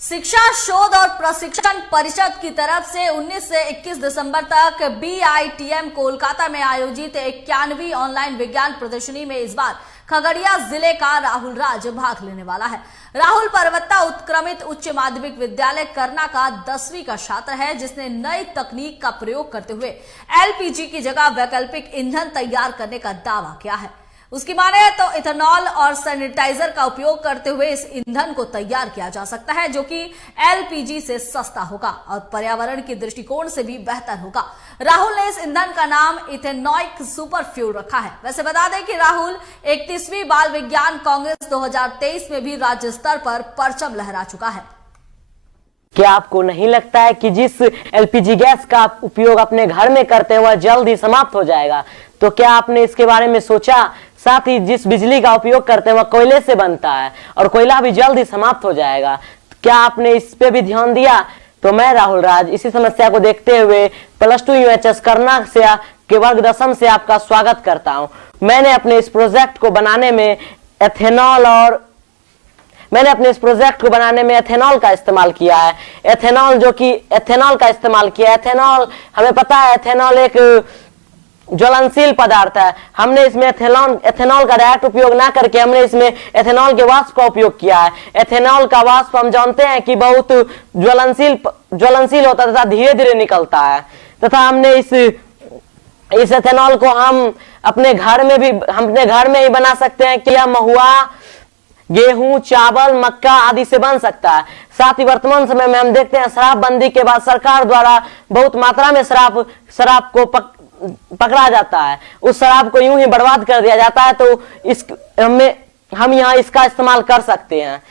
शिक्षा शोध और प्रशिक्षण परिषद की तरफ से 19 से 21 दिसंबर तक BITM कोलकाता में आयोजित 91वीं ऑनलाइन विज्ञान प्रदर्शनी में इस बार खगड़िया जिले का राहुल राज भाग लेने वाला है। राहुल परवत्ता उत्क्रमित उच्च माध्यमिक विद्यालय करना का 10वीं का छात्र है, जिसने नई तकनीक का प्रयोग करते हुए LPG की जगह वैकल्पिक ईंधन तैयार करने का दावा किया है। उसकी माने तो इथेनॉल और सैनिटाइजर का उपयोग करते हुए इस ईंधन को तैयार किया जा सकता है, जो कि LPG से सस्ता होगा और पर्यावरण के दृष्टिकोण से भी बेहतर होगा। राहुल ने इस ईंधन का नाम इथेनॉइक सुपर फ्यूल रखा है। वैसे बता दें कि राहुल 31वीं बाल विज्ञान कांग्रेस 2023 में भी राज्य स्तर पर परचम लहरा चुका है। क्या आपको नहीं लगता है कि जिस LPG गैस का उपयोग अपने घर में करते हैं वह जल्द ही समाप्त हो जाएगा? तो क्या आपने इसके बारे में सोचा? साथ ही जिस बिजली का उपयोग करते हैं वह कोयले से बनता है और कोयला भी जल्द ही समाप्त हो जाएगा। क्या आपने इस पे भी ध्यान दिया? तो मैं राहुल राज इसी समस्या को देखते हुए +2 UHS करना से के वर्ग 10 से आपका स्वागत करता हूं। मैंने अपने इस प्रोजेक्ट को बनाने में एथेनॉल का इस्तेमाल किया है। एथेनॉल का इस्तेमाल किया है। एथेनॉल हमें पता है, एथेनॉल एक ज्वलनशील पदार्थ है। हमने इसमें एथेनॉल का डायरेक्ट उपयोग ना करके हमने इसमें एथेनॉल के वाष्प का उपयोग किया है। एथेनॉल का वाष्प हम जानते हैं कि बहुत ज्वलनशील होता है तथा धीरे धीरे निकलता है, तथा हमने इस एथेनॉल को हम अपने घर में ही बना सकते हैं कि यह महुआ, गेहूं, चावल, मक्का आदि से बन सकता है। साथ ही वर्तमान समय में हम देखते हैं शराबबंदी के बाद सरकार द्वारा बहुत मात्रा में शराब को पकड़ा जाता है। उस शराब को यूं ही बर्बाद कर दिया जाता है, तो हम यहाँ इसका इस्तेमाल कर सकते हैं।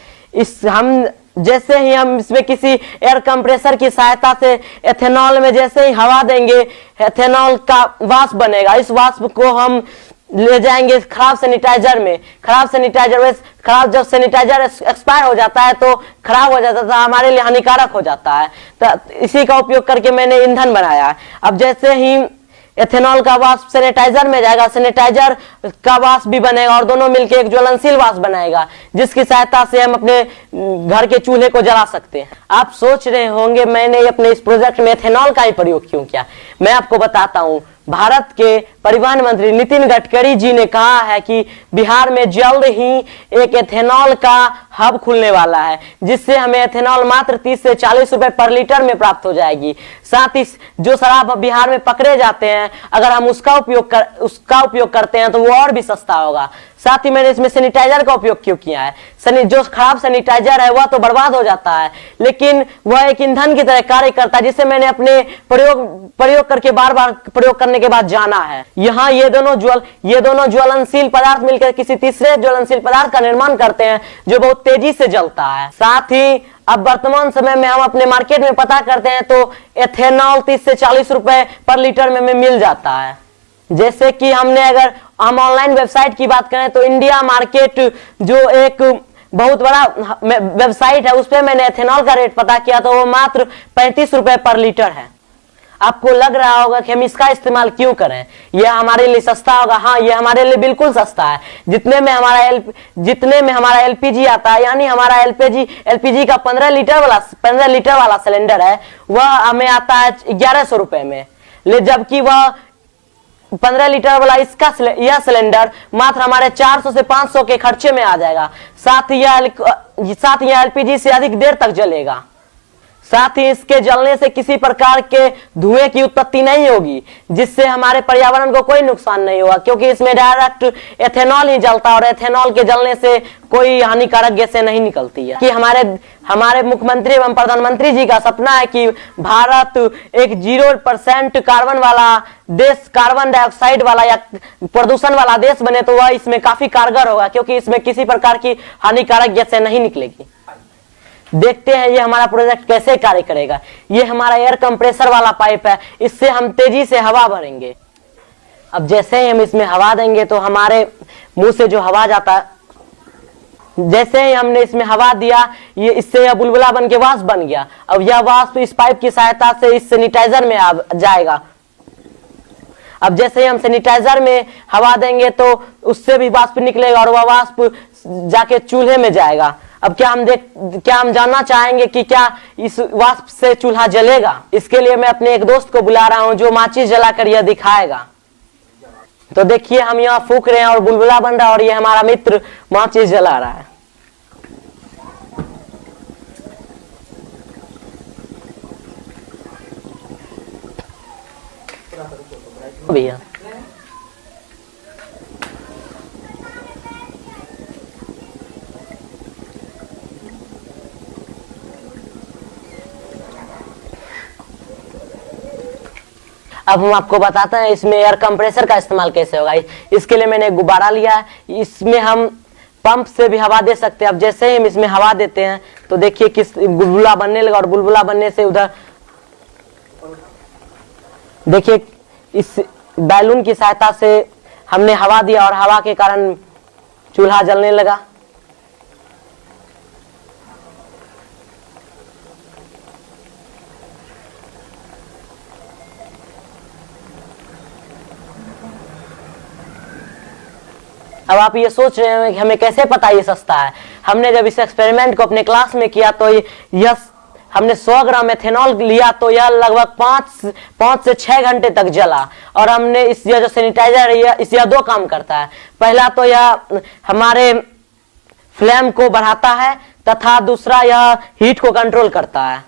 जैसे ही हम इसमें किसी एयर कंप्रेसर की सहायता से एथेनॉल में जैसे ही हवा देंगे, एथेनॉल का वाष्प बनेगा। इस वाष्प को हम ले जाएंगे खराब सैनिटाइजर में। जब सैनिटाइजर एक्सपायर हो जाता है तो खराब हो जाता है, हमारे लिए हानिकारक हो जाता है। तो इसी का उपयोग करके मैंने ईंधन बनाया। अब जैसे ही एथेनॉल का वाष्प सैनिटाइजर में जाएगा, सैनिटाइजर का वाष्प भी बनेगा और दोनों मिलकर एक ज्वलनशील वाष्प बनाएगा, जिसकी सहायता से हम अपने घर के चूल्हे को जला सकते हैं। आप सोच रहे होंगे मैंने अपने इस प्रोजेक्ट में एथेनॉल का ही प्रयोग क्यों किया। मैं आपको बताता हूं। भारत के परिवहन मंत्री नितिन गडकरी जी ने कहा है कि बिहार में जल्द ही एक एथेनॉल का हब खुलने वाला है, जिससे हमें एथेनॉल मात्र 30 से 40 रुपए पर लीटर में प्राप्त हो जाएगी। साथ ही जो शराब बिहार में पकड़े जाते हैं, अगर हम उसका उपयोग करते हैं तो वो और भी सस्ता होगा। साथ ही मैंने इसमें सैनिटाइजर का उपयोग क्यों किया है। जो खराब सैनिटाइजर है वह तो बर्बाद हो जाता है, लेकिन वह एक ईंधन की तरह कार्य करता है, जिसे मैंने अपने प्रयोग करके बार बार प्रयोग करने के बाद जाना है। यहाँ ये दोनों ज्वलनशील पदार्थ मिलकर किसी तीसरे ज्वलनशील पदार्थ का निर्माण करते हैं, जो बहुत तेजी से जलता है। साथ ही अब वर्तमान समय में हम अपने मार्केट में पता करते हैं तो एथेनॉल 30 से 40 रुपए पर लीटर में मिल जाता है। जैसे कि अगर हम ऑनलाइन वेबसाइट की बात करें तो इंडिया मार्केट जो एक बहुत बड़ा वेबसाइट है, उस पर मैंने एथेनॉल का रेट पता किया तो वो मात्र 35 रुपए पर लीटर है। आपको लग रहा होगा कि हम इसका इस्तेमाल क्यों करें, यह हमारे लिए सस्ता होगा। हाँ, यह हमारे लिए बिल्कुल सस्ता है। जितने में हमारा LPG आता है, यानी हमारा LPG का 15 लीटर वाला सिलेंडर है, वह हमें आता है 1100 रुपए में, जबकि वह 15 लीटर वाला यह सिलेंडर मात्र हमारे 400 से 500 के खर्चे में आ जाएगा। साथ ही यह LPG से अधिक देर तक जलेगा। साथ ही इसके जलने से किसी प्रकार के धुएं की उत्पत्ति नहीं होगी, जिससे हमारे पर्यावरण को कोई नुकसान नहीं होगा, क्योंकि इसमें डायरेक्ट एथेनॉल ही जलता है और एथेनॉल के जलने से कोई हानिकारक गैसें नहीं निकलती है। कि हमारे मुख्यमंत्री एवं प्रधानमंत्री जी का सपना है कि भारत एक 0% कार्बन वाला देश, कार्बन डाइऑक्साइड वाला या प्रदूषण वाला देश बने, तो वह इसमें काफी कारगर होगा, क्योंकि इसमें किसी प्रकार की हानिकारक गैसें नहीं निकलेगी। देखते हैं ये हमारा प्रोजेक्ट कैसे कार्य करेगा। ये हमारा एयर कंप्रेसर वाला पाइप है, इससे हम तेजी से हवा भरेंगे। अब जैसे ही हम इसमें हवा देंगे तो हमारे मुंह से जो हवा जाता है, जैसे ही हमने इसमें हवा दिया, इससे यह बुलबुला बन के वाष्प बन गया। अब यह वाष्प इस पाइप की सहायता से इस सैनिटाइजर में जाएगा। अब जैसे ही हम सैनिटाइजर में हवा देंगे तो उससे भी वाष्प निकलेगा और वह वाष्प जाके चूल्हे में जाएगा। अब क्या हम जानना चाहेंगे कि क्या इस वाष्प से चूल्हा जलेगा। इसके लिए मैं अपने एक दोस्त को बुला रहा हूं जो माचिस जलाकर यह दिखाएगा। तो देखिए हम यहाँ फूंक रहे हैं और बुलबुला बन रहा है और ये हमारा मित्र माचिस जला रहा है। भैया अब हम आपको बताते हैं इसमें एयर कंप्रेसर का इस्तेमाल कैसे होगा। इसके लिए मैंने गुब्बारा लिया है, इसमें हम पंप से भी हवा दे सकते हैं। अब जैसे ही हम इसमें हवा देते हैं तो देखिए किस बुलबुला बनने लगा और बुलबुला बनने से उधर देखिए इस बैलून की सहायता से हमने हवा दिया और हवा के कारण चूल्हा जलने लगा। अब आप ये सोच रहे हैं कि हमें कैसे पता ये सस्ता है। हमने जब इस एक्सपेरिमेंट को अपने क्लास में किया तो यह हमने 100 ग्राम एथेनॉल लिया तो यह लगभग 5 से 6 घंटे तक जला। और हमने यह जो सैनिटाइजर है यह 2 काम करता है। पहला तो यह हमारे फ्लेम को बढ़ाता है तथा दूसरा यह हीट को कंट्रोल करता है।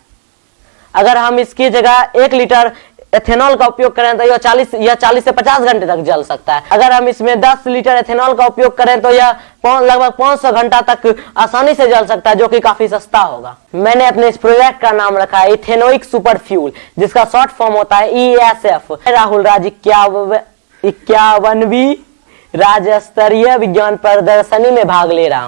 अगर हम इसकी जगह 1 लीटर एथेनॉल का उपयोग करें तो यह 40 से 50 घंटे तक जल सकता है। अगर हम इसमें 10 लीटर एथेनॉल का उपयोग करें तो यह लगभग 500 घंटा तक आसानी से जल सकता है, जो कि काफी सस्ता होगा। मैंने अपने इस प्रोजेक्ट का नाम रखा है इथेनोइक सुपर फ्यूल, जिसका शॉर्ट फॉर्म होता है ESF। राहुल राज 51वीं राज्य स्तरीय विज्ञान प्रदर्शनी में भाग ले रहा हूँ।